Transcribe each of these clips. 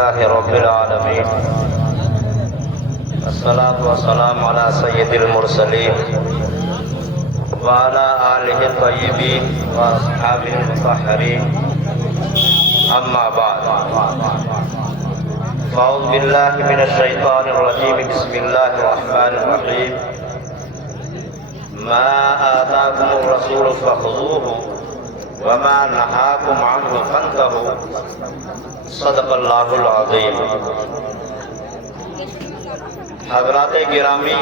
لله رب العالمين الصلاة والسلام على سيد المرسلين وعلى آله الطيبين وأصحابه المطهرين أما بعد فأعوذ بالله من الشيطان الرجيم بسم الله الرحمن الرحيم ما آتاكم الرسول فخذوه وما نهاكم عنه فانتهوا صدق اللہ العظیم۔ حضرات گرامی،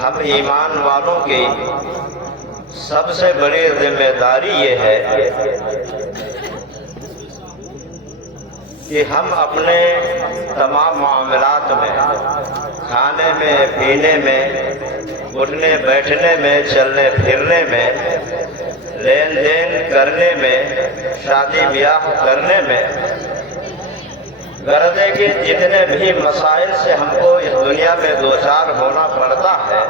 ہم ایمان والوں کی سب سے بڑی ذمہ داری یہ ہے کہ ہم اپنے تمام معاملات میں، کھانے میں، پینے میں، اٹھنے بیٹھنے میں، چلنے پھرنے میں، لین دین کرنے میں، شادی بیاہ کرنے میں، غرض ہے کہ جتنے بھی مسائل سے ہم کو اس دنیا میں دوچار ہونا پڑتا ہے،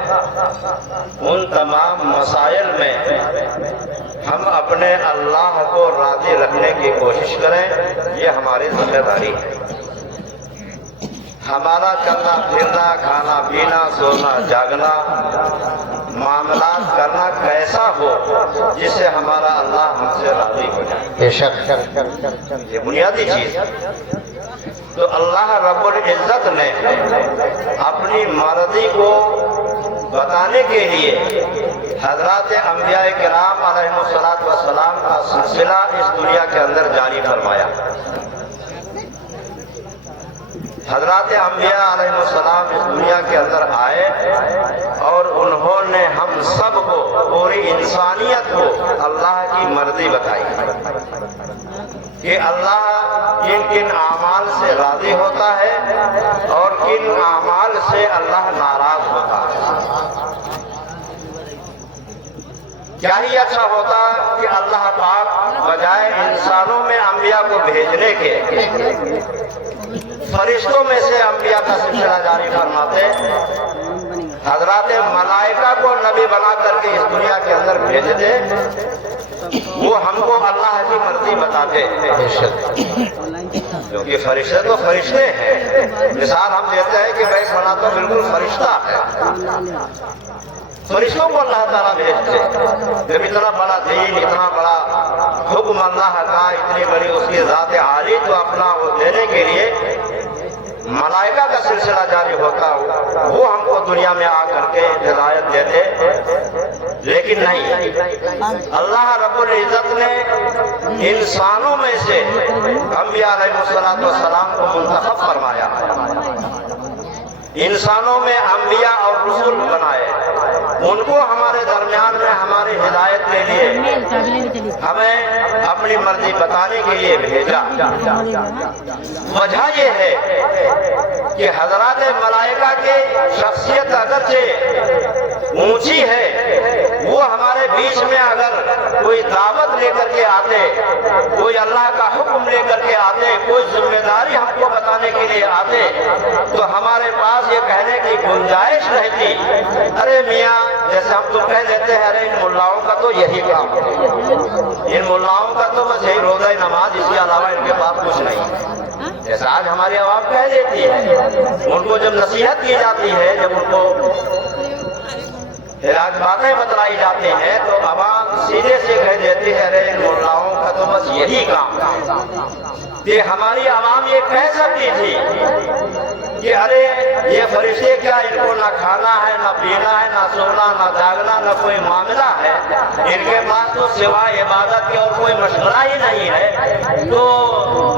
ان تمام مسائل میں ہم اپنے اللہ کو راضی رکھنے کی کوشش کریں، یہ ہماری ذمہ داری ہے۔ ہمارا چلنا پھرنا، کھانا پینا، سونا جاگنا، معاملات کرنا کیسا ہو جس سے ہمارا اللہ ہم سے راضی ہو جائے، یہ بنیادی چیز ہے۔ تو اللہ رب العزت نے اپنی مرضی کو بتانے کے لیے حضرات انبیاء کرام علیہ السلام کا سلسلہ اس دنیا کے اندر جاری فرمایا۔ حضرات انبیاء علیہ السلام اس دنیا کے اندر آئے اور انہوں نے ہم سب کو، پوری انسانیت کو اللہ کی مرضی بتائی کہ اللہ کن کن اعمال سے راضی ہوتا ہے اور کن اعمال سے اللہ ناراض ہوتا ہے۔ کیا ہی اچھا ہوتا کہ اللہ پاک بجائے انسانوں میں انبیاء کو بھیجنے کے فرشتوں میں سے انبیاء کا سلسلہ جاری فرماتے، حضرات ملائکہ کو نبی بنا کر کے اس دنیا کے اندر بھیجتے، وہ ہم کو اللہ کی مرضی بتاتے، کیونکہ فرشتے تو فرشتے ہیں۔ مثال ہم دیتے ہیں کہ بھائی فلاں تو بالکل فرشتہ ہے، فرشتوں کو اللہ تعالیٰ بھیجتے۔ جب اتنا بڑا دین، اتنا بڑا حکم اللہ کا، اتنی بڑی اس کی ذات عالی، تو اپنا وہ دینے کے لیے ملائکہ کا سلسلہ جاری ہوتا، وہ ہم کو دنیا میں آ کر کے ہدایت دیتے، لیکن نہیں، اللہ رب العزت نے انسانوں میں سے انبیاء علیہ السلام کو منتخب فرمایا، انسانوں میں انبیاء اور رسول بنائے، ان کو ہمارے درمیان میں ہماری ہدایت کے لیے، ہمیں اپنی مرضی بتانے کے لیے بھیجا۔ وجہ یہ ہے کہ حضرات ملائکہ کی شخصیت اگرچہ اونچی ہے، وہ ہمارے بیچ میں اگر کوئی دعوت لے کر کے آتے، کوئی اللہ کا حکم لے کر کے آتے، کوئی ذمہ داری ہم کو بتانے کے لیے آتے، تو ہمارے پاس یہ کہنے کی گنجائش رہتی، ارے میاں، جیسے ہم تو کہہ دیتے ہیں، ارے ان ملاؤں کا تو یہی کام ہے، ان ملاؤں کا تو بس یہی روزہ نماز، اس کے علاوہ ان کے پاس کچھ نہیں ہے، جیسا آج ہماری عوام کہہ دیتی ہے۔ ان کو جب نصیحت کی جاتی ہے، جب ان کو آج باتیں بتلائی جاتی ہیں، تو عوام سیدھے سے کہہ دیتی ہے، ارے ان ملاؤں کا تو بس یہی کام ہے۔ کہ ہماری عوام یہ کہہ سکتی تھی کہ ارے یہ فرشتے کیا، ان کو نہ کھانا ہے، نہ پینا ہے، نہ سونا، نہ جاگنا، نہ کوئی معاملہ ہے، ان کے پاس تو سوائے عبادت کے اور کوئی مشغلہ ہی نہیں ہے، تو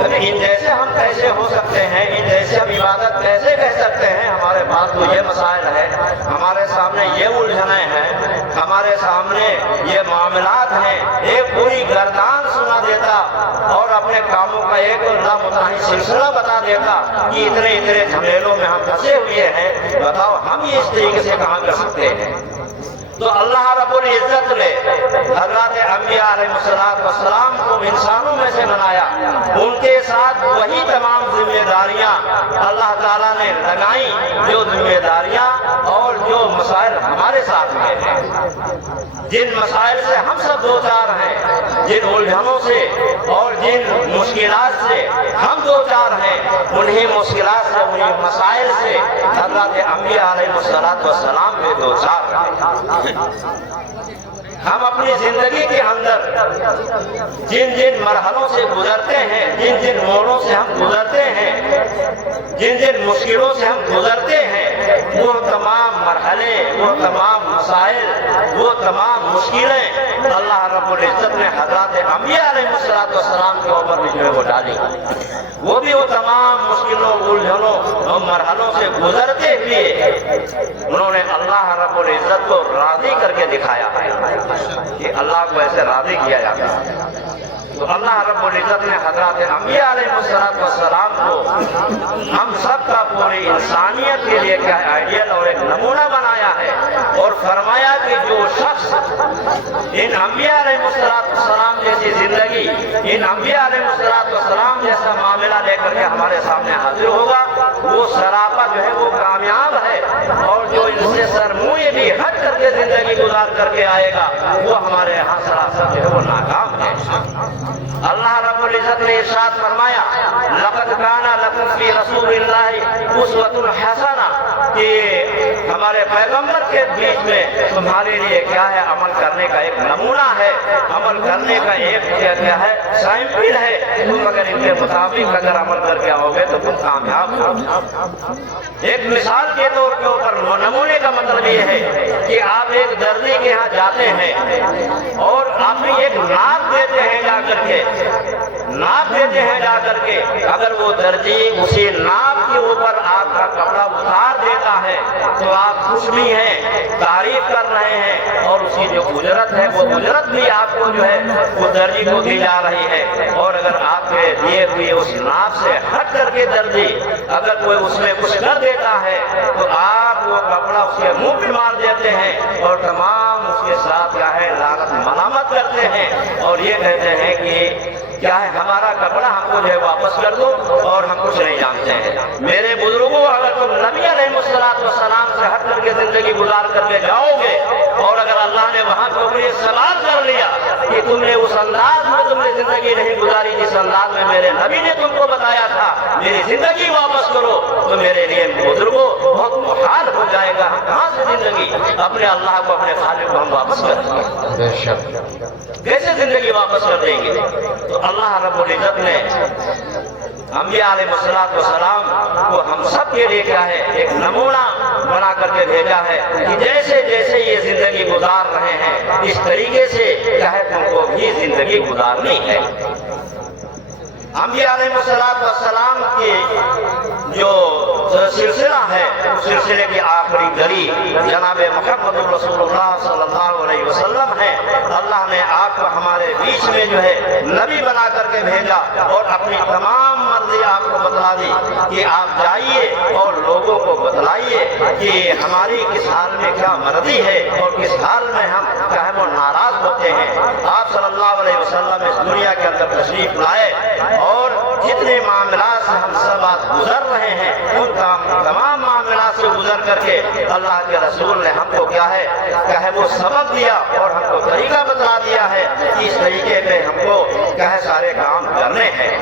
ان جیسے ہم کیسے ہو سکتے ہیں، ان جیسے ہم عبادت کیسے کہہ سکتے ہیں؟ ہمارے پاس تو یہ مسائل ہے، ہمارے سامنے یہ الجھنیں ہیں، ہمارے سامنے یہ معاملات ہیں۔ ایک پوری گردان سنا دیتا اور اپنے کاموں کا ایک نامتناہی سلسلہ بتا دیتا کہ اتنے جھمیلوں میں ہم پھنسے ہوئے ہیں، بتاؤ ہم یہ اس طریقے سے کہاں کر سکتے ہیں؟ تو اللہ رب العزت نے حضرات انبیاء علیہ السلام کو انسانوں میں سے بنایا، ان کے ساتھ وہی تمام ذمہ داریاں اللہ تعالیٰ نے لگائیں جو ذمہ داریاں اور جو مسائل ہمارے ساتھ میں ہیں، جن مسائل سے ہم سب دو چار ہیں، جن الجھنوں سے اور جن مشکلات سے ہم دو چار ہیں، انہی مشکلات سے انہی مسائل سے حضرات انبیاء علیہ السلام میں دو چار ہیں۔ ہم اپنی زندگی کے اندر جن جن مرحلوں سے گزرتے ہیں، جن جن موڑوں سے ہم گزرتے ہیں، جن جن مشکلوں سے ہم گزرتے ہیں، وہ تمام مرحلے، وہ تمام مسائل، وہ تمام مشکلیں اللہ رب العزت نے حضرات انبیاء علیہ السلام کے اوپر بھی جو ہے وہ ڈالی۔ وہ بھی وہ تمام مشکلوں، الجھنوں اور مرحلوں سے گزرتے ہوئے انہوں نے اللہ رب العزت کو راضی کر کے دکھایا کہ اللہ کو ایسے راضی کیا جاتا ہے۔ تو اللہ رب العزت نے حضرات انبیاء علیہ السلام کو ہم سب کا پوری انسانیت کے لیے کیا آئیڈیل اور ایک نمونہ بنایا ہے، اور فرمایا کہ جو شخص ان انبیاء علیہ السلام جیسی زندگی، ان انبیاء علیہ السلام جیسا معاملہ لے کر کے ہمارے سامنے حاضر ہوگا، وہ سراپا جو ہے وہ کامیاب ہے، اور جو ان سے سرموئے بھی ہٹ کر کے زندگی گزار کر کے آئے گا وہ ہمارے یہاں سراسر جو ہے وہ ناکام ہے۔ اللہ رب العزت نے ارشاد فرمایا لقد کان لکم فی رسول اللہ اسوۃ حسنہ، کہ ہمارے پیغمبر کے بیچ میں تمہارے لیے کیا ہے، عمل کرنے کا ایک نمونہ ہے، عمل کرنے کا ایک کیا ہے سیمپل ہے، تم اگر ان کے مطابق اگر عمل کر کے آؤ گے تو تم کامیاب ہو۔ ایک مثال کے طور کے اوپر نمونے کا مطلب یہ ہے کہ آپ ایک دردی کے ہاں جاتے ہیں اور آپ ایک ناپ دیتے ہیں، جا کر کے ناپ دیتے ہیں جا کر کے، اگر وہ درجی اسی ناپ کے اوپر آپ کا کپڑا اتار دیتا ہے تو آپ خوش بھی ہیں، تعریف کر رہے ہیں، اور اسی جو اجرت ہے وہ اجرت بھی آپ کو جو ہے وہ درجی کو دی جا رہی ہے۔ اور اگر آپ کے دیے ہوئے اس ناپ سے ہٹ کر کے درجی اگر کوئی اس میں کچھ کر دیتا ہے تو آپ وہ کپڑا اس کے منہ پہ مار دیتے ہیں اور تمام اس کے ساتھ کیا ہے لعنت ملامت کرتے ہیں، اور یہ کہتے ہیں کہ کیا ہے ہمارا کپڑا ہم کو جو ہے واپس کر دو اور ہم کچھ نہیں جانتے ہیں۔ میرے بزرگوں، اگر تم نبی علیہ السلام سے ہٹ کر کے زندگی گزار کر کے جاؤ گے، اور اگر اللہ نے وہاں کے اوپر یہ سوال کر لیا کہ تم نے اس انداز میں تم نے زندگی نہیں گزاری جس انداز میں میرے نبی نے تم کو بتایا تھا، میری زندگی واپس کرو، تو میرے لیے بزرگوں بہت محال ہو جائے گا، ہم کہاں سے زندگی اپنے اللہ کو، اپنے خالق کو ہم واپس کر دیں گے؟ کیسے زندگی واپس کر دیں گے؟ تو اللہ رب العزت نے انبیاء علیہ السلام کو ہم سب کے لیے کیا ہے ایک نمونہ بنا کر کے بھیجا ہے کہ جیسے جیسے یہ زندگی گزار رہے ہیں اس طریقے سے کیا ہے تم کو بھی زندگی گزارنی ہے۔ انبیاء علیہ السلام کی جو سلسلہ ہے، سلسلے کی آخری گری جناب محمد رسول اللہ صلی اللہ علیہ وسلم ہے۔ اللہ نے آپ کو ہمارے بیچ میں جو ہے نبی بنا کر کے بھیجا اور اپنی تمام مرضی آپ کو بتلا دی کہ آپ جائیے اور لوگوں کو بتلائیے کہ ہماری کس حال میں کیا مرضی ہے اور کس حال میں ہم کیا ہے وہ ناراض ہوتے ہیں۔ آپ صلی اللہ علیہ وسلم اس دنیا کے اندر تشریف لائے اور جتنے معاملات سے ہم سب آج گزر رہے ہیں ان تمام معاملات سے گزر کر کے اللہ کے رسول نے ہم کو کیا ہے وہ سبق دیا اور ہم کو طریقہ بتلا دیا ہے کہ اس طریقے پہ ہم کو کیا ہے سارے کام کرنے ہیں۔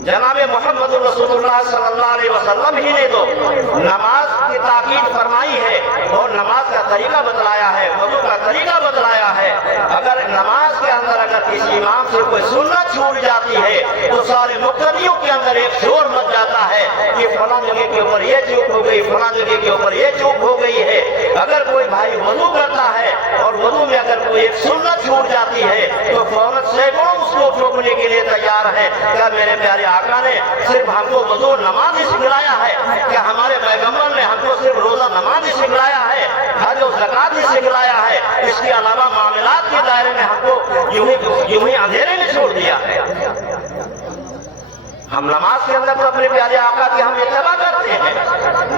جناب محمد رسول اللہ صلی اللہ علیہ وسلم ہی نے تو نماز کی تاکید فرمائی ہے اور نماز کا طریقہ بتلایا ہے، وضو کا طریقہ بتلایا ہے۔ اگر نماز کے اندر اگر کسی امام سے کوئی سنت چھوٹ جاتی ہے تو سارے مقتدیوں کے اندر ایک شور مچ جاتا ہے کہ فلاں جگہ کے اوپر یہ چوک ہو گئی، فلاں جگہ کے اوپر یہ چوک ہو گئی ہے۔ اگر کوئی بھائی وضو کرتا ہے اور وضو میں اگر کوئی ایک سنت چھوٹ جاتی ہے تو فوراً سینکڑوں اس کو ٹوکنے کے لیے تیار ہے۔ کیا میرے پیارے آقا نے صرف ہم کو وضو نماز ہی سکھلایا ہے؟ کیا ہمارے پیغمبر نے ہم کو صرف روزہ نماز ہی سکھلایا ہے، حج و زکات ہی سکھلایا ہے؟ اس کے علاوہ معاملات کے دائرے میں ہم کو یوں ہی اندھیرے میں چھوڑ دیا ہے؟ हम नमाज के अंदर तो अपने प्यारे आका की हम इत्तबा करते हैं,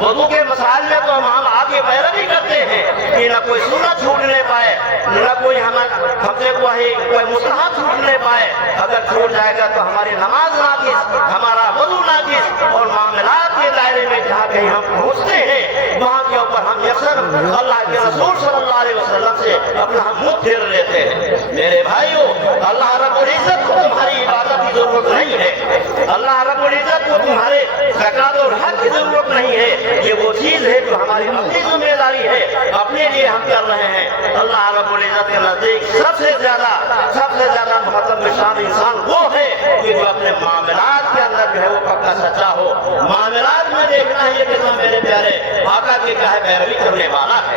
वुज़ू के मसाइल में तो हम आगे पैरवी करते हैं कि न कोई सुन्नत छूटने पाए, न कोई हमसे कोई मुस्तहब छूटने पाए। अगर छूट जाएगा तो हमारी नमाज नाक़िस, हमारा वुज़ू नाक़िस, और मामलात के दायरे में जहाँ कहीं हम पहुँचते हैं वहाँ के ऊपर हम अक्सर अल्लाह के रसूल सल्लल्लाहु अलैहि वसल्लम से अपना हम मुँह फेर लेते हैं। मेरे भाइयों, अल्लाह रब्बुल इज़्ज़त को तुम्हारी इबादत की जरूरत नहीं है, अल्लाह रब्बुल इज़्ज़त को तुम्हारे ज़कात और हज की जरूरत नहीं है। ये वो चीज है जो हमारी अपनी जिम्मेदारी है, अपने लिए हम कर रहे हैं। अल्लाह रब्बुल इज़्ज़त के नजदीक सबसे ज्यादा महत्व शान इंसान वो है कि जो अपने मामलात के अंदर जो है वो पक्का सच्चा हो। मामलात में देखना है कि तुम मेरे प्यारे आका की क्या है पैरवी करने वाला है।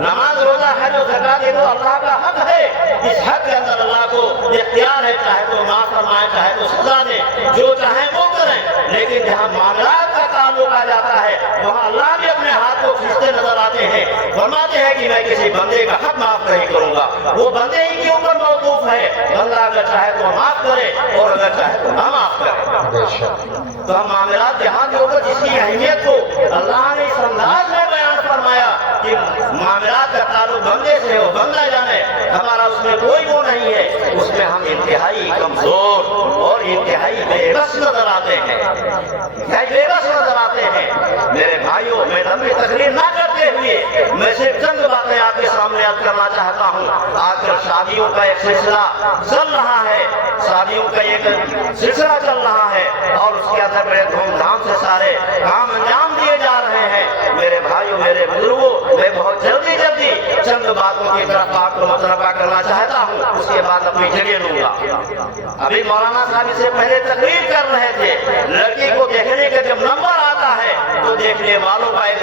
नमाज रोजा हज और ज़कात ये तो अल्लाह का हक है। इस हक के अंदर अल्लाह को इख्तियार है, चाहे तो माफ फरमाए चाहे तो सजा दे, जो चाहे वो करें। लेकिन जहाँ मामलात का ताल्लुक आ जाता है वहाँ अल्लाह भी अपने हाथ को खींचते नजर आते हैं, फरमाते हैं कि मैं किसी बंदे का हक माफ नहीं करूंगा। वो बंदे ही के ऊपर मौकूफ है, बंदा अगर चाहे तो माफ करे और अगर चाहे तो ना माफ करे। तो हम मामलात जहाँ के ऊपर जिसकी अहमियत को अल्लाह ने इस अंदाज में बयान फरमाया कि मामलात का ताल्लुक बंदे से हो, बंदा जाने, हमारा उसमें कोई वो नहीं है, उसमें हम इंतहाई कमजोर और इंतहाई बेबस नजर आते हैं, बेबस नजर आते हैं। मेरे भाइयों, मैं लंबी तकरीर ना करते हुए मैं सिर्फ चंद बातें आपके सामने याद करना चाहता हूँ। आजकल शादियों का एक सिलसिला चल रहा है, शादियों का एक सिलसिला चल रहा है और उसके अंदर बड़े धूमधाम से सारे काम अंजाम दिए जा रहे हैं। मेरे भाइयों, मेरे बुजुर्गों, मैं बहुत जल्दी चंद बातों की तरफ आपको मुतरबा करना चाहता हूँ, उसके बाद अपनी जगह लूंगा। अभी मौलाना साहब इससे पहले तकरीर कर रहे थे, लड़की को देखने का जब नंबर आता है तो देखने वालों का एक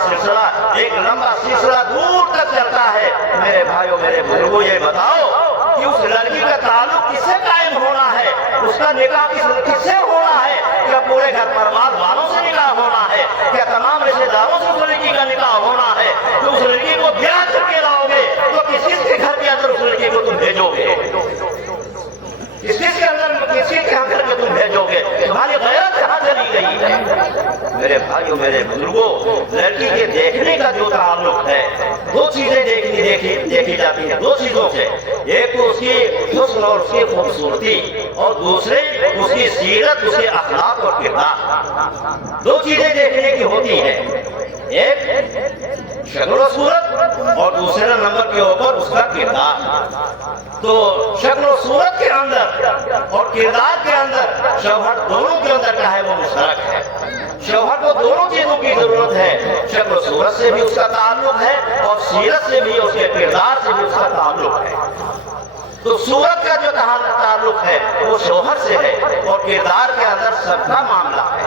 सिलसिला, एक लंबा सिलसिला दूर तक चलता है। मेरे भाइयों, मेरे बुजुर्गों, ये बताओ कि उस लड़की का ताल्लुक किससे कायम होना है, उसका निकाह किससे होना है? क्या पूरे घर परिवार वालों से निकाह होना है? क्या तमाम रिश्तेदारों से उस लड़की का निकाह होना है? तो उस लड़की को ब्याह करके लाओगे तो किसके घर के अंदर उस लड़की को तुम भेजोगे? किसके घर के तुम भेजोगे? तुम्हारी गैरत कहाँ चली गई है? मेरे भाइयों, मेरे बुजुर्गों, लड़की के देखने का जो ताल्लुक है, दो चीजें देखी जाती है, दो चीजों से। एक तो उसकी हुस्न और उसकी खूबसूरती, और दूसरे उसकी सीरत, उसके अखलाक और किरदार। दो चीजें देखने की होती है, एक शक्ल और सूरत और दूसरे नंबर के ऊपर उसका किरदार। तो शक्ल और सूरत के अंदर और किरदार के अंदर शौहर दोनों के अंदर का है वो मुश्तरक है। शौहर को दोनों चीजों की जरूरत है, शक्ल सूरत से भी उसका ताल्लुक है और सीरत से भी, उसके किरदार से भी उसका ताल्लुक है। तो सूरत का जो ताल्लुक है वो शौहर से है और किरदार के अंदर सबका मामला है।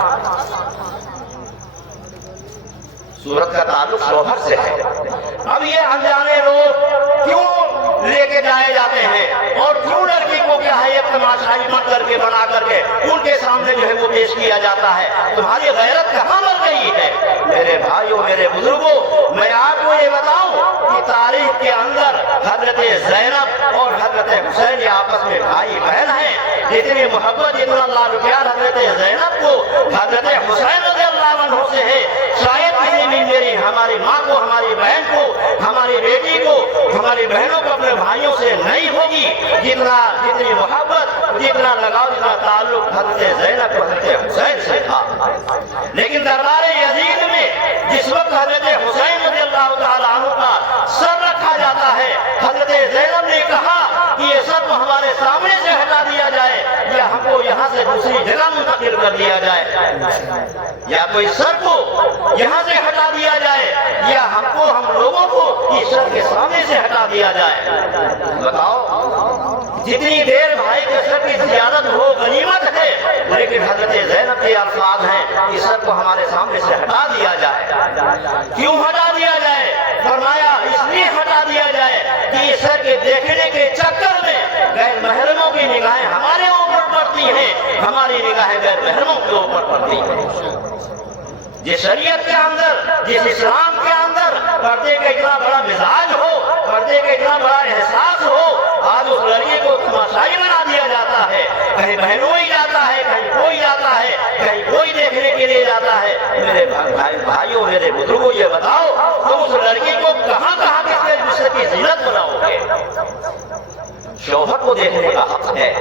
सूरत का ताल्लुक शौहर से है। अब ये अनजाने लोग क्यों लेके जाए जाते हैं और क्यों लड़की को क्या है एक तमाशाई बन करके बना करके उनके सामने जो है वो पेश किया जाता है? तुम्हारी गैरत कहाँ मर गई है? मेरे भाइयों, मेरे बुजुर्गों, मैं आपको ये बताऊं कि तारीख के अंदर हजरत ज़ैनब और हजरत हुसैन आपस में भाई बहन हैं। जितनी मोहब्बत, जितना लाड प्यार हजरत ज़ैनब को हजरत हुसैन रज़ियल्लाहु अन्हु से है, शायद किसी भी मेरी हमारी माँ को, हमारी बहन को, हमारी बेटी को, हमारी बहनों को अपने भाइयों से नहीं होगी। जितनी मोहब्बत, जितना लगाव, जितना ताल्लुक हजरत ज़ैनब को हजरत हुसैन से था। लेकिन दरबार यजीद में जिस वक्त हजरत हुसैन रज़ियल्लाहु ताला अन्हु का सर रखा जाता है, हजरत ज़ैनब ने कहा कि ये सर को हमारे सामने से हटा दिया जाए या हमको यहाँ से दूसरी जगह मुंतकिल कर दिया जाए, या कोई सर को यहाँ से हटा दिया जाए या हमको, हम लोगों को इस सर के सामने से हटा दिया जाए। बताओ, जितनी देर भाई के सर की ज़ियारत हो गनीमत है, लेकिन हजरत ज़ैनब के अल्फाज हैं कि सर को हमारे सामने से हटा दिया जाए। क्यों हटा दिया जाए? फरमाया इसलिए हटा दिया जाए कि इस सर के देखने के चक्कर में गैर महरमों की निगाहें हमारे ऊपर पड़ती हैं, हमारी निगाहें गैर महरमों के ऊपर पड़ती हैं। जिस शरीयत के अंदर, जिस इस्लाम के अंदर पर्दे का इतना बड़ा मिजाज हो, पर्दे का इतना बड़ा एहसास हो, आज उस लड़की को तमाशाई बना दिया जाता है। कहीं बहनों ही जाता है, कहीं میرے بھائیوں میرے بزرگوں یہ بتاؤ تم اس لڑکی کو کہاں کہاں کس کی زینت بناؤ گے؟ شوہر کو دیکھنے کا حق ہے،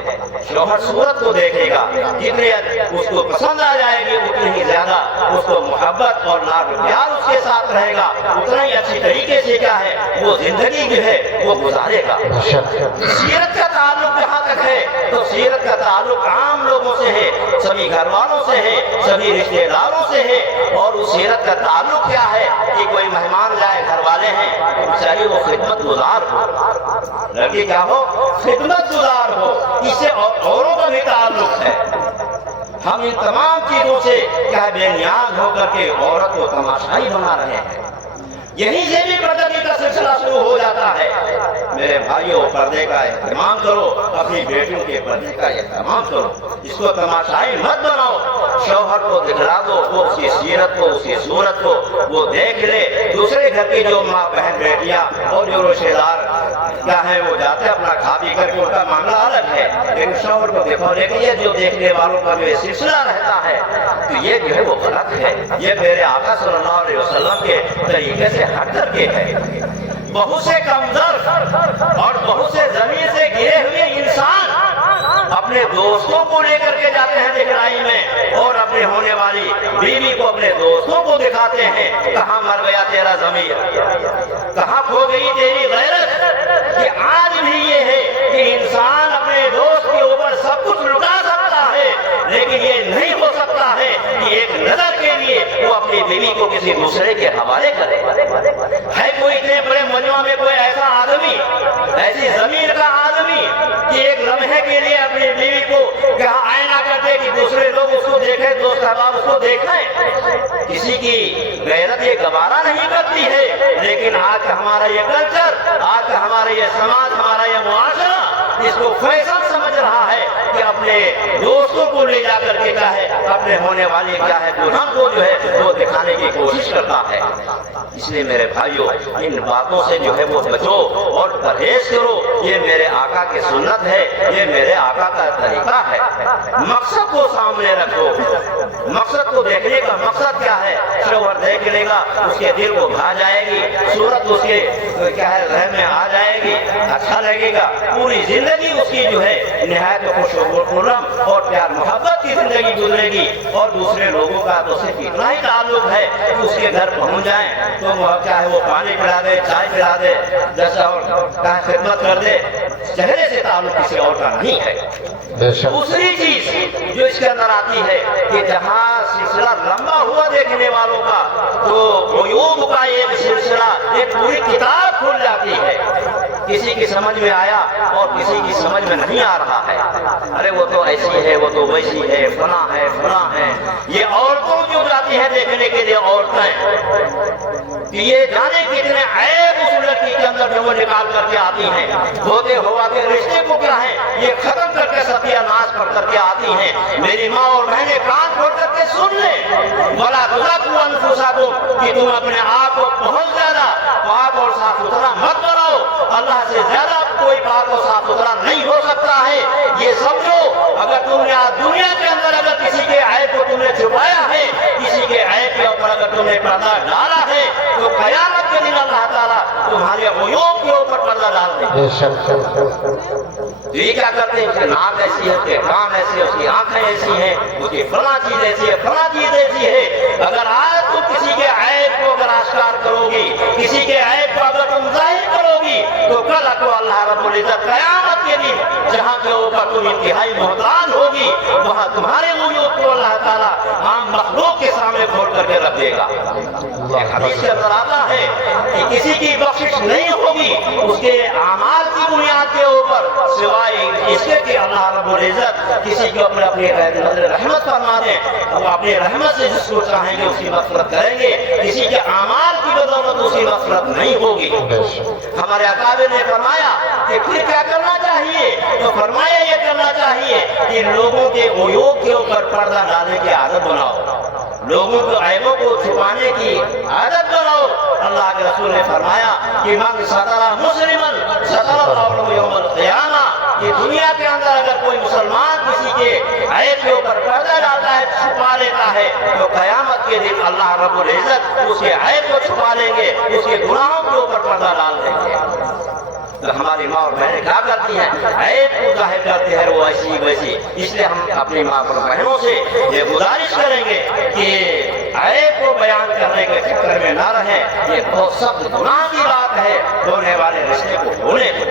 شوہر صورت کو دیکھے گا، جتنے اس کو پسند آ جائے گی اتنی ہی زیادہ اس کو محبت اور لاڈ پیار اس کے ساتھ رہے گا، اتنا ہی اچھی طریقے سے کیا ہے وہ زندگی جو ہے وہ گزارے گا۔ سیرت کا تعلق جہاں تک ہے تو سیرت کا تعلق عام لوگوں سے ہے، سبھی گھر والوں سے ہے، سبھی رشتے داروں سے ہے۔ اور اس سیرت کا تعلق کیا ہے کہ کوئی مہمان جائے گھر والے ہیں تو چاہیے وہ خدمت گزار ہو، لڑکی کیا ہو خدمت گزار ہو، اس سے اوروں کا بھی تعلق ہے۔ ہم ان تمام چیزوں سے کیا بے نیاز ہو کر کے عورت کو تماشائی بنا رہے ہیں، یہیں سے بھی پردگی کا سلسلہ شروع ہو جاتا ہے۔ میرے بھائیوں پردے کا اہتمام کرو، اپنی بیٹیوں کے پردے کا اہتمام کرو، اس کو تماشائی مت بناؤ، شوہر کو دکھلا دو، وہ اس کی سیرت کو اس کی صورت کو وہ دیکھ لے، دوسرے گھر کی جو ماں بہن بیٹیاں اور جو رشتے دار کیا ہے وہ جاتے ہیں اپنا کھا پی کر کے، ان کا معاملہ الگ ہے، لیکن شوہر کو دیکھو، لیکن یہ جو دیکھنے والوں کا جو سلسلہ رہتا ہے تو یہ جو ہے وہ غلط ہے، یہ میرے آقا صلی اللہ علیہ وسلم کے طریقے سے ہٹ کر کے ہے۔ بہت سے کمزور اور بہت سے زمین سے گرے ہوئے انسان اپنے دوستوں کو لے کر کے جاتے ہیں دکھلائی میں، اور اپنے ہونے والی بیوی کو اپنے دوستوں کو دکھاتے ہیں، کہاں مر گیا تیرا ضمیر، کہاں کھو گئی تیری غیرت۔ کہ آج بھی یہ ہے کہ انسان اپنے دوست کے اوپر سب کچھ لٹا سکتا ہے، لیکن یہ نہیں ہو سکتا ہے کہ ایک نظر کے لیے وہ اپنی بیوی کو کسی دوسرے کے حوالے کرے۔ ہے کوئی اتنے بڑے مجمع میں کوئی ایسا آدمی، ایسی زمین کا آدمی کہ ایک لمحے کے لیے اپنی بیوی کو کہاں آئینہ کر دے کہ دوسرے لوگ اس کو دیکھیں، دوست احباب اس کو دیکھیں؟ کسی کی غیرت یہ گوارا نہیں کرتی ہے، لیکن آج ہمارا یہ کلچر، آج ہمارا یہ سماج، ہمارا یہ معاشرہ اس کو فیشن سمجھ رہا ہے کہ اپنے دوستوں کو لے جا کر کے کیا ہے اپنے ہونے والی کیا ہے دلہن کو جو ہے وہ دکھانے کی کوشش کرتا ہے۔ اس لیے میرے بھائیوں ان باتوں سے جو ہے وہ بچو اور پرہیز کرو، یہ میرے آقا کی سنت ہے، یہ میرے آقا کا طریقہ ہے۔ مقصد کو سامنے رکھو، مقصد کو دیکھنے کا مقصد کیا ہے؟ شوہر دیکھ لے گا اس کے دل کو بھا جائے گی، صورت اس کے کیا ہے ذہن میں آ جائے گی، اچھا لگے گا، پوری زندگی اس کی جو ہے نہایت خوش و خرم اور پیار محبت کی زندگی گزرے گی۔ اور دوسرے لوگوں کا تو صرف اتنا ہی تعلق ہے کہ اس کے گھر پہنچ جائیں تو وہ چاہے وہ پانی پلا دے، چائے پلا دے، جیسا اور خدمت کر دے، چہرے سے تعلق کسی اور کا نہیں ہے۔ دوسری چیز جو اس کے اندر آتی ہے کہ جہاں سلسلہ لمبا ہوا دیکھنے والوں کا تو عیوب کا ایک سلسلہ ایک پوری کتاب کھل جاتی ہے، کسی کی سمجھ میں آیا اور کسی کی سمجھ میں نہیں آ رہا ہے، ارے وہ تو ایسی ہے، وہ تو ویسی ہے، فلاں ہے فلاں ہے۔ یہ عورتوں کیوں جاتی ہے دیکھنے کے لیے عورتیں کہ یہ جانے کتنے عیب اس لڑکی کے اندر جو وہ نکال کر کے آتی ہیں، ہوتے ہوا کے رشتے کو کیا ہے یہ ختم کر کے ستیہ ناش پڑھ کر کے آتی ہیں۔ میری ماں اور بہنیں کان کھول کر کے سن لیں، بلا تزکوا انفسکم کہ تم اپنے آپ کو بہت زیادہ پاک اور صاف ستھرا مت بناؤ، اللہ سے زیادہ کوئی پاک اور صاف ستھرا نہیں ہو سکتا ہے۔ یہ سمجھو اگر تم نے آج دنیا کے اندر اگر کسی کے عیب کو تم نے چھپایا ہے، کسی کے عیب کے اوپر اگر تم نے پردہ ڈالا ہے تو قیامت کے دن اللہ تعالیٰ تمہارے عیوب کے اوپر پردہ ڈال دے گا۔ یہ کیا کرتے ہیں؟ اس کی ناک ایسی ہے، اس کے کان ایسے، اس کی آنکھیں ایسی ہیں، اس کی فلاں چیز ایسی ہے، فلاں چیز ایسی ہے۔ اگر آج تم کسی کے عیب کو اگر آشکار کرو گی، کسی کے عیب کو اگر تم ظاہر کرو گی تو کل کو اللہ رب العزت قیامت کے دن جہاں کے اوپر تم انتہائی محتاج ہوگی وہاں تمہارے عیوب کو اللہ تعالیٰ عام مخلوق کے سامنے کھول کر کے رکھ دے گا۔ حدیث کے اندر آتا ہے کہ کسی کی بخشش نہیں ہوگی اس کے اعمال کی بنیاد کے اوپر سوائے اس کے کہ اللہ رب العزت کسی کو اپنی رحمت فرما دیں، وہ اپنی رحمت سے جس کو چاہیں گے اس کی مغفرت کریں گے، کسی کے اعمال کی بدولت اس کی مغفرت نہیں ہوگی۔ ہمارے اکابر نے فرمایا کہ پھر کیا کرنا چاہیے؟ تو فرمایا یہ کرنا چاہیے کہ لوگوں کے عیوب کے اوپر پردہ ڈالنے کی عادت بناؤ، لوگوں کے عیبوں کو چھپانے کی عادت بناؤ۔ اللہ کے رسول نے فرمایا کہ من ستر مسلما ستر اللہ یوم القیامہ، کہ دنیا کے اندر اگر کوئی مسلمان کسی کے عیب کے اوپر پردہ ڈالتا ہے، چھپا لیتا ہے، تو قیامت के दिन अल्लाह रब्बुल इज्जत उसके ऐब को छुपा लेंगे, उसके गुनाहों के ऊपर पर्दा डाल देंगे। तो हमारी माँ और बहनें क्या करती हैं? ऐब को जाहिर करती है वो ऐसी वैसी। इसलिए हम अपनी माँ और बहनों से ये गुजारिश करेंगे कि ऐब को बयान करने के चक्कर में ना रहें। ये बहुत सख्त गुनाह की बात है, होने वाले रिश्ते को होने को।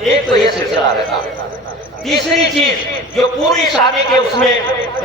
एक तो ये सिलसिला रहता। तीसरी चीज जो पूरी शादी के उसमें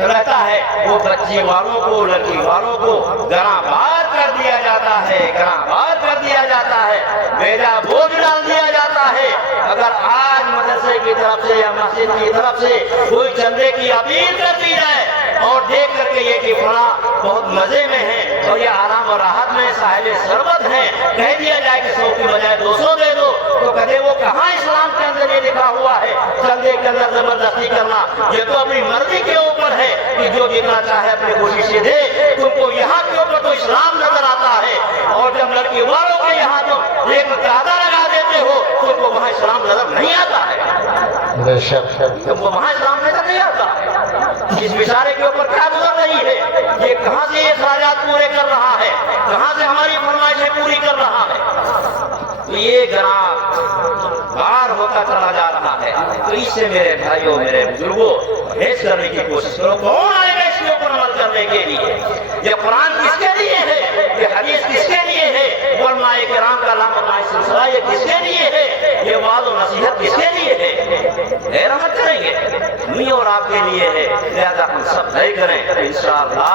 रहता है, वो बच्ची वालों को, लड़की वालों को गराबाद कर दिया जाता है, गराबाद कर दिया जाता है, बेजा बोझ डाल दिया जाता है। अगर आज मदरसे की तरफ से या मस्जिद की तरफ से कोई चंदे की अपील कर दी जाए और देख करके ये कि फला बहुत मजे में है और ये आराम और राहत में साहिब शरबत है, कह दिया जाए कि 100 की बजाय 200 दे दो, तो कहे वो कहाँ इस्लाम के अंदर ये लिखा हुआ है चंदे के अंदर जबरदस्ती करना। ये तो अपनी मर्जी के ऊपर है कि जो जितना चाहे अपनी खुशी से दे। तुमको यहाँ के ऊपर तो इस्लाम नजर आता है, और जब लड़की वालों के यहाँ तुम एक कायदा लगा देते हो तो तुमको वहाँ इस्लाम नजर नहीं आता है, तुमको वहाँ इस्लाम नजर नहीं आता। इस बेचारे के ऊपर क्या गुजर रही है? ये कहाँ से ये खराजात पूरे कर रहा है, कहाँ से हमारी फरमाइशें पूरी कर रहा है? तो ये ग्राम बार होता चला जा रहा है। तो इससे मेरे भाइयों, मेरे बुजुर्गों, परहेज करने की कोशिश करो। कौन आएगा इसके ऊपर अमल करने के लिए? ये कुरान किसके लिए है? ये हदीस किसके लिए है? उलमाए किराम का लामतनाई सिलसिला ये किसके लिए है? ये वाद और नसीहत किसके लिए है? रहमत करेंगे नहीं और आपके लिए है। लिहाजा हम सब तय करें इंशाअल्लाह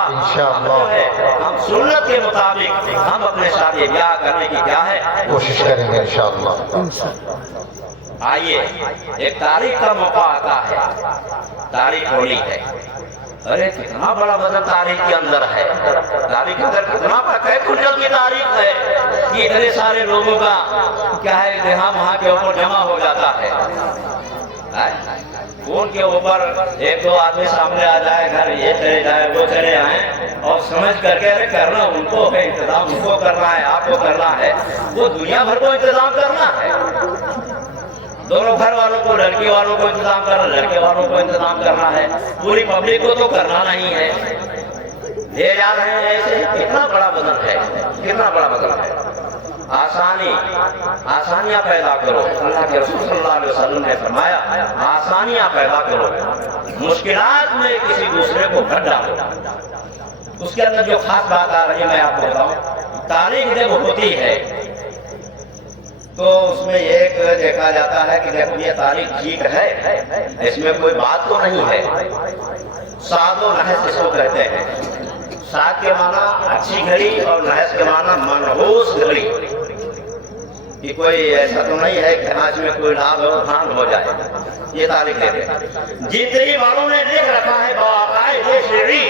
हम सुन्नत के मुताबिक हम अपने शादी ब्याह करने की क्या है कोशिश करेंगे इंशाअल्लाह। आइए, एक तारीख का मौका आता है, तारीख होनी है। अरे कितना बड़ा वजन तारीख के अंदर है, तारीख के अंदर कितना बड़ा कुंटल की तारीख है कि इतने सारे लोगों का क्या है यहाँ वहाँ के ऊपर जमा हो जाता है। फोन के ऊपर एक दो आदमी सामने आ जाए, घर ये चले जाए वो चले आए, और समझ करके अरे करना उनको है, इंतजाम उनको करना है, आपको करना है, वो दुनिया भर को इंतजाम करना है। दोनों घर वालों को, लड़की वालों को इंतजाम करना, लड़के वालों को इंतजाम करना है, पूरी पब्लिक को तो करना नहीं है। ले जा रहे हैं ऐसे, कितना बड़ा बदल है, कितना बड़ा बदल है। आसानियां पैदा करो। अल्लाह के रसूल सल्लल्लाहु अलैहि वसल्लम ने फरमाया आसानियां पैदा करो, मुश्किलात में किसी दूसरे को भर डालो। उसके अंदर जो खास बात आ रही है मैं आपको बताऊं, तारीख जब होती है तो उसमें एक देखा जाता है कि देखो ये तारीख ठीक है, इसमें कोई बात तो नहीं है। सादो नहस इसको कहते हैं। साद के माना अच्छी घड़ी और नहस के माना मनहूस घड़ी, कि कोई ऐसा तो नहीं है कि आज में कोई लाभ और हान हो जाए। ये तारीख देते हैं। जितनी वालों ने लिख रखा है बाकायदे शरई,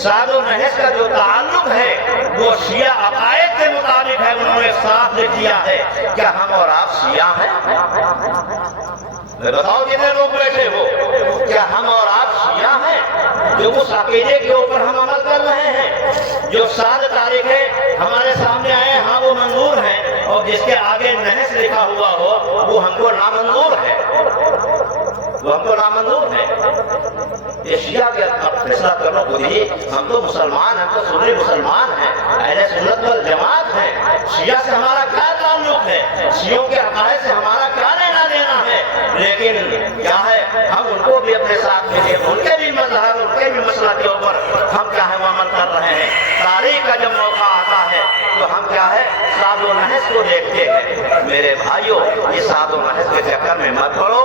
सादो नहस का जो ताल्लुक है वो शिया अकायद के मुताबिक है। उन्होंने साफ लिख दिया है। क्या हम और आप शिया हैं? बताओ कितने लोग बैठे हो, क्या हम और आप शिया हैं? जो उस अकीदे के ऊपर हम अमल कर रहे हैं, जो 7 तारीखें हमारे सामने आए, हाँ वो मंजूर है, और जिसके आगे नहस लिखा हुआ हो वो हमको नामंजूर है, वो हमको नामंजूर है। ये शिया के फैसला करो खुद ही। हम तो मुसलमान, हम तो सुन्नी मुसलमान हैं, अहले सुन्नत वल जमात हैं। शिया से हमारा क्या ताल्लुक है? शियों के अकायद से हमारा क्या लेना देना है? लेकिन क्या है, हम उनको भी अपने साथ में लिए, उनके भी मजहब, उनके भी मसला के ऊपर हम क्या है वो अमल कर रहे हैं। तारीख का जब मौका आता है तो हम क्या है सादो नहस को देखते हैं। मेरे भाइयों, ये सादो नहस के चक्कर में मत पड़ो,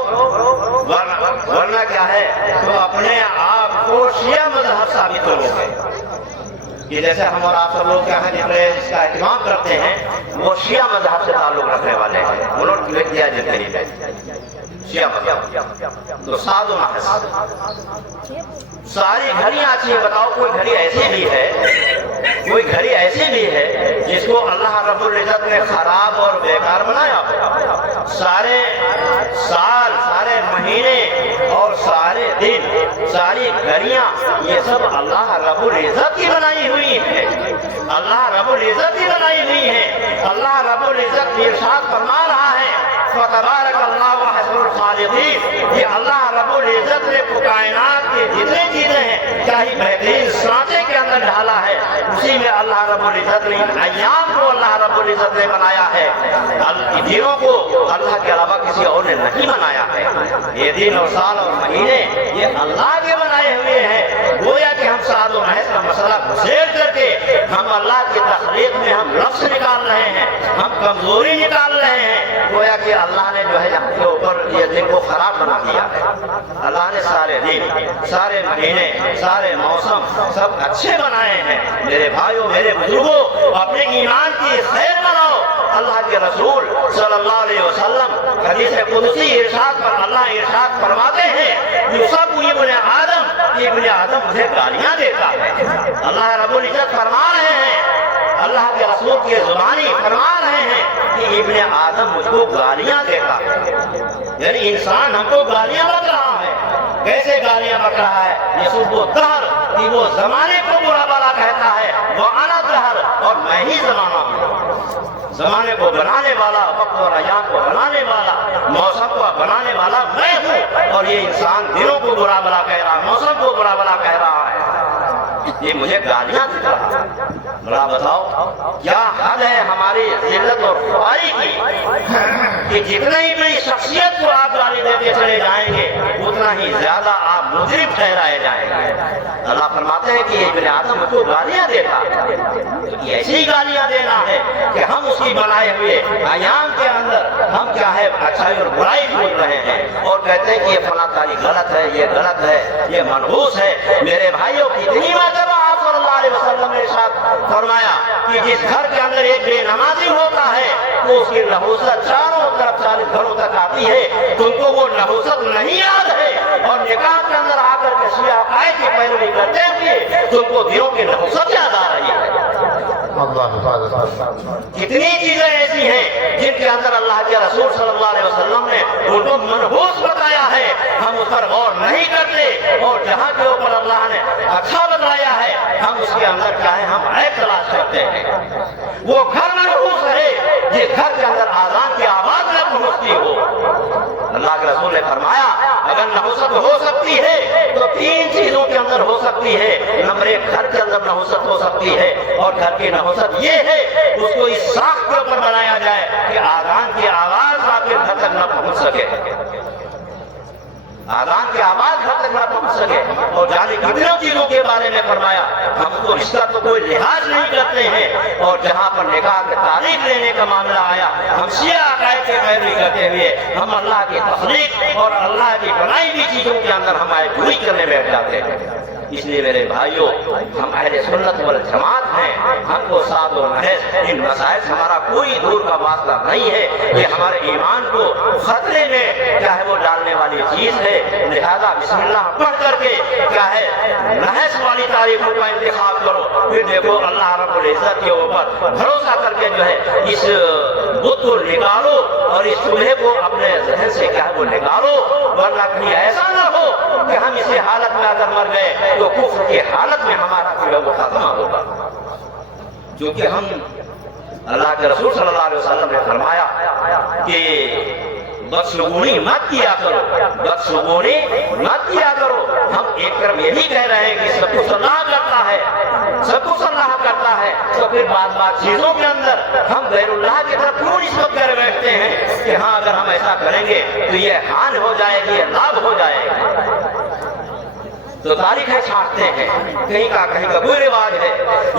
वरना क्या है तो अपने आप को शिया मजहब साबित करोगे। कि जैसे हम और आप सब लोग क्या है जिसमें इसका एहतमाम करते हैं वो शिया मजहब से ताल्लुक रखने वाले हैं। उन्होंने लिख दिया जिंदगी में शिया मजहब। तो सादो नहस सारी घड़ियां अच्छी है। बताओ कोई घड़ी ऐसी भी है, कोई घड़ी ऐसी भी है जिसको अल्लाह रब्बुल इज्जत ने खराब और बेकार बनाया हो? सारे साल, सारे महीने और सारे दिन, सारी घड़ियां ये सब अल्लाह रब्बुल इज्जत की बनाई हुई है। अल्लाह रब्बुल इज्जत की बनाई हुई है। अल्लाह रब्बुल इज्जत इरशाद फरमा रहा है फतबारकल्लाहु अहसनुल खालिकीन। ये अल्लाह रब्बुल इज्जत ने कायनात के जितने चीजें हैं क्या ही बेहतरीन सांचे के अंदर ढाल इज्जत ने इन अय्याम को अल्लाह रब्बुल इज्जत ने बनाया है, दिनों को अल्लाह के अलावा किसी और ने नहीं बनाया है। ये दिन और साल और महीने ये अल्लाह के बनाए हुए हैं। गोया कि हम साद और महज का मसला घुसेड़ करके हम अल्लाह की तखलीक में हम लफ्ज़ निकाल रहे हैं, हम कमजोरी निकाल रहे हैं। गोया कि अल्लाह ने जो है यहाँ के ऊपर ये दिन को खराब बना दिया है। अल्लाह ने सारे दिन, सारे महीने, सारे मौसम सब अच्छे बनाए हैं। मेरे भाइयों, मेरे बुजुर्गों, अपने ईमान की खैर बनाओ। अल्लाह के रसूल सल्लल्लाहु अलैहि वसल्लम हदीस कुदसी इरशाद पर अल्लाह इरशाद फरमाते हैं, युसब्बु इब्ने आदम, इब्ने आदम मुझे गालियां देता है। अल्लाह रब्बुल इज्जत फरमा रहे हैं, अल्लाह के रसूल के जुबानी फरमा रहे हैं कि इब्ने आदम मुझको गालियां देता है। यानी इंसान हमको गालियां बक रहा है। कैसे गालियां बक रहा है? यसुब्बु दहर, कि वो जमाने को बुरा भला कहता है, वो अना दहर, और मैं ही जमाना हूँ। जमाने को बनाने वाला, वक्त और अय्याम को बनाने वाला, मौसम को बनाने वाला मैं हूँ। और ये इंसान दिनों को बुरा भला कह रहा है, मौसम को बुरा भला कह रहा है, ये मुझे गालियां दे रहा है। बड़ा बताओ क्या हद है हमारी जिल्लत और खुआरी की, कि जितना ही बड़ी शख्सियत को आप गाली देते चले जाएंगे उतना ही ज्यादा आप मुजरिम ठहराए जाएंगे। अल्लाह फरमाते हैं कि इब्ने आदम को गालियां देता है, ऐसी गालियां देना है कि हम उसकी बनाए हुए अयाम के अंदर हम क्या है अच्छाई और बुराई ढूंढ रहे हैं और कहते हैं कि ये फला तारीख गलत है, ये गलत है, ये मनहूस है। मेरे भाइयों, कितनी मर्तबा आप सल्लल्लाहु अलैहि वसल्लम ने इरशाद फरमाया कि जिस घर के अंदर एक बेनमाजी होता है तो उसकी नहुसत चारों तरफ 40 घरों तक आती है। तुमको वो नहुसत नहीं याद है और निकाह के अंदर आकर के शिया आए की पैरवी करते हुए तुमको दिनों की नहुसत याद आ रही है। कितनी चीजें ऐसी हैं जिनके अंदर अल्लाह के रसूल सल्लल्लाहु अलैहि वसल्लम ने उनको मनहूस बताया है, हम उस पर गौर नहीं करते। और जहाँ के ऊपर अल्लाह ने अच्छा बताया है हम उसके अंदर क्या है हम ऐब तलाश करते हैं। वो घर मनहूस है जिस घर के अंदर आजान की आवाज न पहुंचती हो। अल्लाह के रसूल ने फरमाया अगर नहुसत हो सकती है तो 3 चीजों के अंदर हो सकती है। नंबर 1, घर के अंदर नहुसत हो सकती है और घर की नहुसत ये है उसको इस साख के ऊपर बनाया जाए कि आजान की आवाज आपके घर तक न पहुंच सके, आजान की आवाज घर तक न पहुंच सके। और जाने कितनों चीजों के बारे में फरमाया हम तो इसका तो कोई लिहाज नहीं करते हैं। और जहाँ पर निकाह की तारीख लेने का मामला आया हम शिया अकायद की पैरवी करते हुए हम अल्लाह की तख्लीक और अल्लाह की बनाई हुई चीजों के अंदर हमारे बुरी करने बैठ जाते हैं। इसलिए मेरे भाइयों, हम अहले सुन्नत वल जमात हैं, हमको साद और महज इन मसाइल से हमारा कोई दूर का वास्ता नहीं है। ये हमारे ईमान को खतरे में क्या है वो डालने वाली चीज है। लिहाजा बिस्मिल्लाह पढ़ करके क्या है महज वाली तारीखों का इंतखाब करो, फिर देखो अल्लाह रब्बुल इज्जत के ऊपर भरोसा करके जो है इस बुत को निकालो और इस चूल्हे को अपने जहन से क्या है वो निकालो। वरना कहीं ऐसा न हो कि हम इसी हालत में अगर मर गए तो कुफ्र की हालत में हमारा जो वो खात्मा होगा। क्योंकि हम अल्लाह के रसूल सल्लल्लाहु अलैहि वसल्लम ने फरमाया कि बदसलूकी मत किया करो, बदसलूकी मत किया करो। हम एक तरफ यही कह रहे हैं कि सब कुछ अल्लाह करता है, सब कुछ अल्लाह करता है, तो फिर बात चीजों के अंदर हम गैरुल्लाह की तरफ क्यों निस्बत कर बैठते हैं कि हाँ अगर हम ऐसा करेंगे तो ये हानि हो जाएगी, ये लाभ हो जाएगा। तो तारीखें छांटते हैं, कहीं का कोई रिवाज है।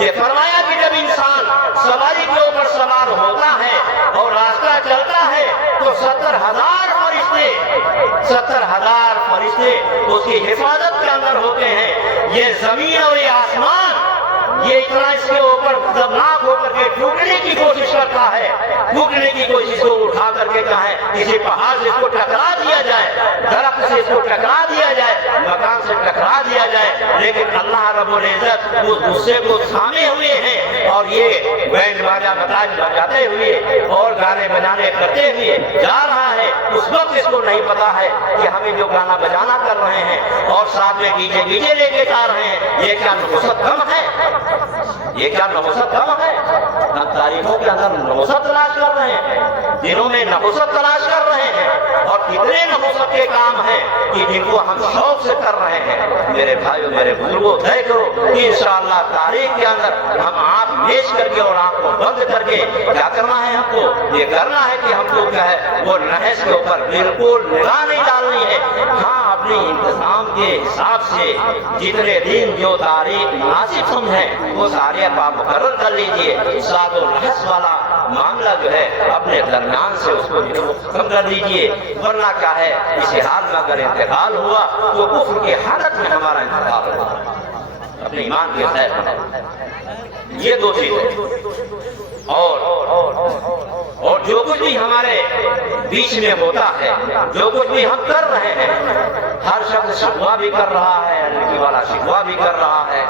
ये फरमाया कि जब इंसान सवारी के ऊपर सवार होता है और रास्ता चलता है तो 70,000 फरिश्ते उसकी हिफाजत के अंदर होते हैं। ये जमीन और ये आसमान ये इतना इसके ऊपर खतरनाक होकर के टूटने की कोशिश करता है, टूटने की कोशिश को उठा करके चाहे किसी पहाड़ से इसको टकरा दिया जाए, दरख्त से इसको टकरा दिया जाए, मकान से टकरा दिया जाए, लेकिन अल्लाह रब्बुल इज्जत उस गुस्से को थामे हुए हैं और ये बैंड बाजा बजाते हुए और गाने बजाने करते हुए जा रहा है। उस वक्त इसको नहीं पता है कि हमें जो गाना बजाना कर रहे हैं और साथ में डीजे लेके जा रहे हैं, ये क्या नहुसत कम है? ये क्या नहुसत कम है? हम तारीखों के अंदर नहुसत तलाश कर रहे हैं, दिनों में नहुसत तलाश कर रहे हैं और कितने नहुसत के काम हैं कि जिनको हम शौक से कर रहे हैं। मेरे भाइयों, मेरे बुजुर्गों, तय करो कि इंशाअल्लाह तारीख के अंदर हम आँख मेज करके और आँख को बंद करके क्या करना है, हमको ये करना है कि हमको क्या है वो नहज के ऊपर बिल्कुल निगाह नहीं डालनी है। हाँ, अपने इंतजाम के हिसाब से जितने दिन जो तारीख मुनासिब समझे वो सारे आप मुकर्रर कर लीजिए। सादो नहज वाला मामला जो है अपने दरमियान से उसको जो है वो खत्म कर दीजिए, वरना क्या है इसी हाल में अगर इंतकाल हुआ तो कुफ्र की हालत में हमारा इंतकाल होगा, अपने ईमान के साथ। ये दो चीजें। और जो कुछ भी हमारे बीच में होता है, जो कुछ भी हम कर रहे हैं, हर शख्स शिकवा भी कर रहा है, लड़की वाला शिकवा भी कर रहा है,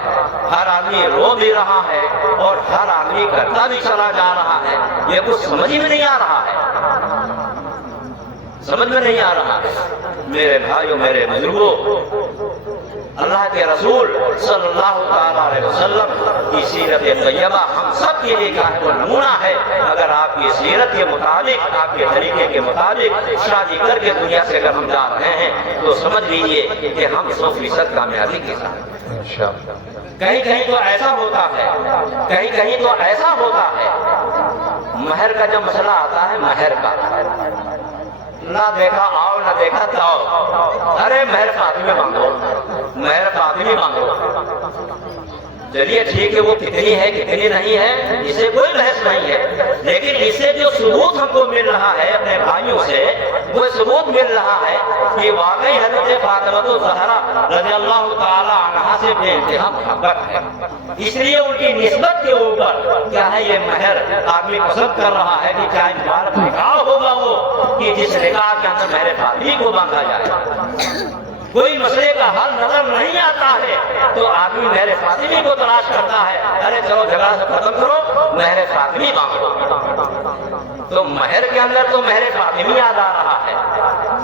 हर आदमी रो भी रहा है और हर आदमी करता भी चला जा रहा है। ये कुछ समझ में नहीं आ रहा है, समझ में नहीं आ रहा है। मेरे भाइयों, मेरे बुजुर्गों, अल्लाह के रसूल सल्लल्लाहु अलैहि वसल्लम की सीरत तैयबा हम सब के लिए क्या है वो नमूना है। अगर आपकी सीरत के मुताबिक, आपके तरीके के मुताबिक शादी करके दुनिया से अगर हम जा रहे हैं तो समझ लीजिए कि हम 100% कामयाबी के साथ। कहीं कहीं तो ऐसा होता है, कहीं कहीं तो ऐसा होता है, महर का जब मसला आता है, महर का ना देखा आओ ना देखा ताओ, अरे महर फातिमी मांगो, महर फातिमी मांगो। चलिए ठीक है, वो कितनी है कितनी नहीं है इसे कोई बहस नहीं है, लेकिन इससे जो सबूत हमको मिल रहा है अपने भाइयों से, वो सबूत मिल रहा है कि वाकई हज़रत फातिमा ज़हरा रज़ियल्लाहु ताला अन्हा से बेइंतहा मोहब्बत है। इसलिए उनकी निस्बत के ऊपर क्या है ये महर आदमी पसंद कर रहा है कि चाहे मुबारक निकाह होगा वो कि जिस निकाह के अंदर महर फातिमी को मांगा जाए। कोई मसले का हल नजर नहीं आता है तो आदमी महर फातिमी को तलाश करता है। अरे चलो झगड़ा से खत्म करो, महर फातिमी मांगो। तो महर के अंदर तो महर फातिमी याद आ रहा है,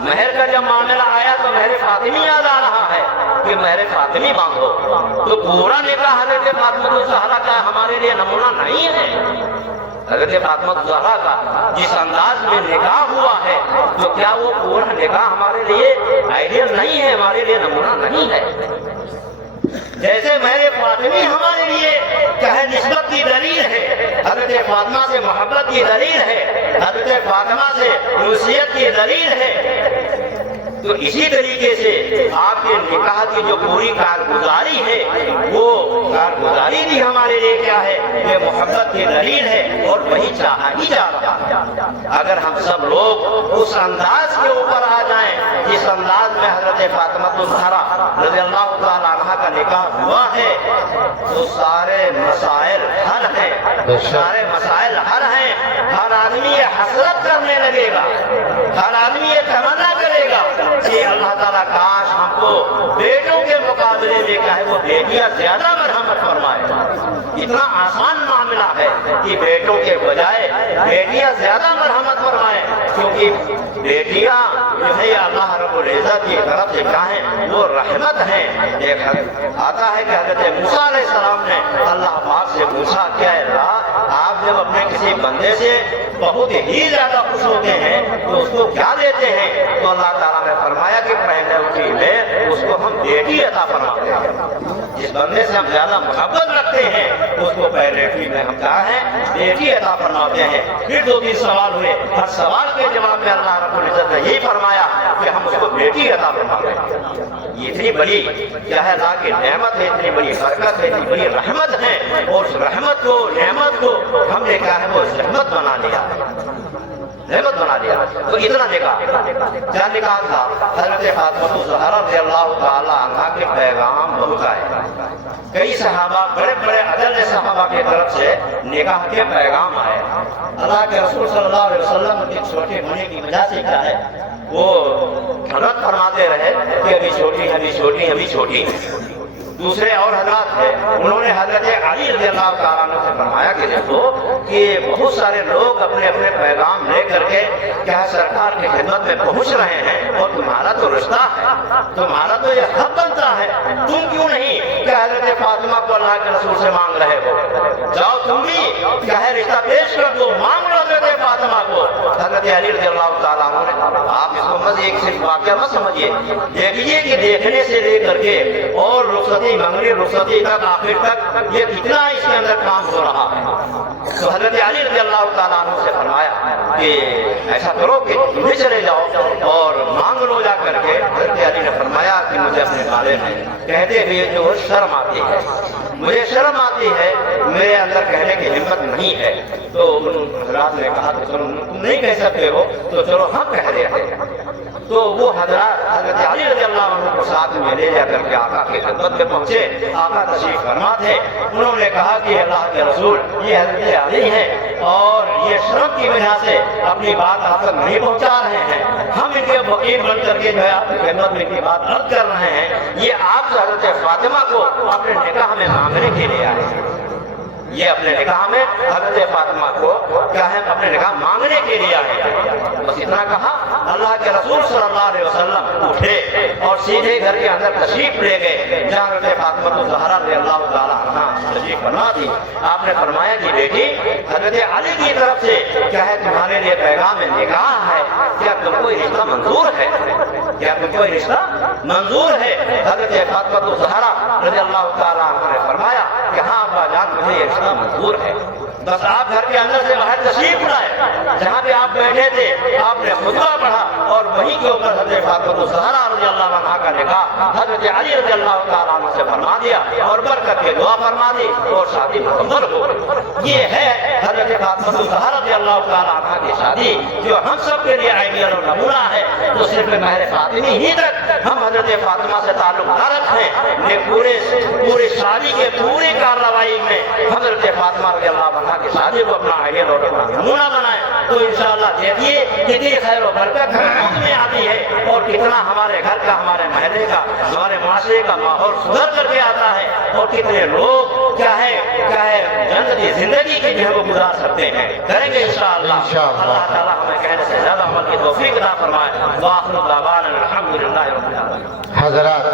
महर का जब मामला आया तो महर फातिमी याद आ रहा है कि महर फातिमी मांगो। तो पूरा निकाह हज़रत फातिमा ज़हरा का हमारे लिए नमूना नहीं है। हज़रत फातिमा ज़हरा का जिस अंदाज में निकाह हुआ है तो क्या वो पूरा निकाह हमारे लिए आइडियल नहीं है, हमारे लिए नमूना नहीं है। जैसे महर फातिमी हमारे लिए क्या है निस्बत की दलील है, हज़रत फातिमा से मोहब्बत की दलील है, हज़रत फातिमा से उनसियत की दलील है। तो इसी तरीके से आपके निकाह की जो पूरी कारगुजारी है वो कारगुजारी भी हमारे लिए क्या है, ये मोहब्बत की दलील है और वही चाहा ही जा रहा है। अगर हम सब लोग उस अंदाज के ऊपर आ जाएं जिस अंदाज में हज़रत फातिमा ज़हरा रज़ियल्लाहु ताला अन्हा का निकाह हुआ है तो सारे मसाइल हल हैं, सारे मसाइल हल हैं। हर आदमी ये हसरत करने लगेगा, हर आदमी ये तमन्ना करेगा कि अल्लाह ताला काश हमको बेटों के मुकाबले में क्या है वो बेटियां ज्यादा मरहमत फरमाए। इतना आसान मामला है कि बेटों के बजाय बेटियां ज्यादा मरहमत फरमाए, क्योंकि बेटियां जो है अल्लाह रब्बुल इज्जत की तरफ से क्या है वो रहमत है। एक आता है कि हज़रत मूसा अलैहिस्सलाम ने अल्लाह पाक से पूछा, क्या अल्लाह आप जब अपने किसी बंदे से बहुत ही ज्यादा खुश होते हैं तो उसको क्या देते हैं? तो अल्लाह ताला ने फरमाया कि पेनल्टी में उसको हम बेटी अता फरमाते हैं। जिस बंदे से हम ज्यादा मोहब्बत रखते हैं उसको पेनल्टी में हम क्या है बेटी अता फरमाते हैं। फिर 2-3 सवाल हुए, हर सवाल के जवाब में अल्लाह रब्बुल इज्जत ने यही फरमाया कि हम उसको बेटी अता फरमाते हैं। ये इतनी बड़ी क्या है अल्लाह की नेमत है, इतनी बड़ी बरकत है, इतनी बड़ी रहमत है, और उस रहमत को नेमत को हमने क्या है वो रहमत बना लिया, रहमत बना लिया। तो इतना क्या निकाह था हज़रत फातिमा ज़हरा रज़ियल्लाहु ताला अन्हा के पैगाम बहुत आए। कई सहाबा बड़े बड़े अदल सहाबा की तरफ से निकाह के पैगाम आए। अल्लाह के रसूल सल्लल्लाहु अलैहि वसल्लम के छोटे होने की वजह से क्या है वो हरत फरमाते रहे कि अभी छोटी अभी छोटी अभी छोटी। دوسرے اور حضرات تھے، انہوں نے حضرت علی رضی اللہ تعالیٰ عنہ سے فرمایا کہ دیکھو کہ بہت سارے لوگ اپنے اپنے پیغام لے کر کے کیا سرکار کی خدمت میں پہنچ رہے ہیں، اور تمہارا تو رشتہ ہے، تمہارا تو یہ حق بنتا ہے، تم کیوں نہیں کہ حضرت فاطمہ کو اللہ کے رسول سے مانگ رہے ہو؟ جاؤ تم بھی کیا ہے رشتہ پیش کر دو، مانگ لو حضرت فاطمہ کو۔ حضرت علی رضی اللہ تعالیٰ عنہ نے، آپ اس کو مت ایک صرف واقعہ مت سمجھیے، دیکھیے کہ دیکھنے سے لے کر کے اور رخصتی منگنی رخصتی تک آخر تک یہ کتنا اس کے اندر کام ہو رہا ہے۔ تو حضرت علی رضی اللہ تعالیٰ عنہ سے فرمایا کہ ایسا کرو کہ تمہیں چلے جاؤ اور مانگ لو جا کر کے۔ حضرت علی نے فرمایا کہ مجھے اپنے بارے میں کہتے ہوئے جو شرم آتی ہے، مجھے شرم آتی ہے، میرے اندر کہنے کی ہمت نہیں ہے۔ تو حضرات نے کہا کہ چلو تم نہیں کہہ سکتے ہو تو چلو ہم کہہ دیتے ہیں۔ تو وہ حضرات حضرت علی رضی اللہ عنہ کو ساتھ میں لے جا کر کے آقا کی خدمت میں پہنچے۔ آقا تشریف فرما تھے، انہوں نے کہا کہ اللہ کے رسول یہ حضرت علی ہیں اور یہ شرم کی وجہ سے اپنی بات آپ تک نہیں پہنچا رہے ہیں، ہم ان کے وکیل بن کر کے جو ہے آپ کی خدمت میں کی بات رد کر رہے ہیں، یہ آپ حضرت فاطمہ کو اپنے نکاح میں مانگنے کے لیے آئے ہیں، یہ اپنے نکاح میں حضرت فاطمہ کو کیا ہے اپنے نکاح مانگنے کے لیے آئے ہیں۔ بس اتنا کہا، اللہ کے رسول صلی اللہ علیہ وسلم اٹھے اور سیدھے گھر کے اندر تشریف لے گئے جہاں حضرت فاطمہ الزہرا رضی اللہ تعالیٰ عنہا تشریف فرما دی۔ آپ نے فرمایا کہ بیٹی حضرت علی کی طرف سے کیا ہے تمہارے لیے پیغام نکاح ہے، کیا تم کو یہ رشتہ منظور ہے؟ کیا تم کو یہ رشتہ منظور ہے؟ حضرت فاطمہ الزہرا رضی اللہ تعالیٰ عنہ نے فرمایا کہ ہاں ابا جان مجھے یہ رشتہ منظور ہے۔ بس آپ گھر کے اندر سے باہر تشریف لائے، جہاں پہ آپ بیٹھے تھے آپ نے خطبہ پڑھا اور وہیں کے اوپر حضرت فاطمہ الزہرا رضی اللہ عنہا کا نکاح حضرت علی رضی اللہ تعالیٰ عنہ سے فرما دیا اور برکت کے دعا فرما دی اور شادی مکمل ہو گئی۔ یہ ہے حضرت فاطمہ الزہرا رضی اللہ تعالیٰ عنہا کی شادی، جو ہم سب کے لیے آئیڈیل اور نمونہ ہے۔ تو صرف مہر فاطمی ہی تک ہم حضرت فاطمہ سے تعلق نہ رکھیں، یہ پورے شادی کے پوری کارروائی میں حضرت فاطمہ رضی اللہ عنہا کی شادی کو اپنا آئیڈیل اور اپنا نمونہ بنائیں۔ تو انشاءاللہ دیکھیے کتنی خیر و برکت ہم میں آتی ہے اور کتنا ہمارے گھر کا، ہمارے محلے کا، ہمارے معاشرے کا ماحول سدھر کر کے آتا ہے، اور کتنے لوگ کیا ہے جنتی زندگی کی جو ہے وہ گزار سکتے ہیں۔ کریں گے انشاءاللہ۔ اللہ تعالیٰ ہمیں کہنے سے زیادہ عمل کی توفیق عطا فرمائے۔ وآخر دعوانا الحمدللہ رب العالمین۔ حضرات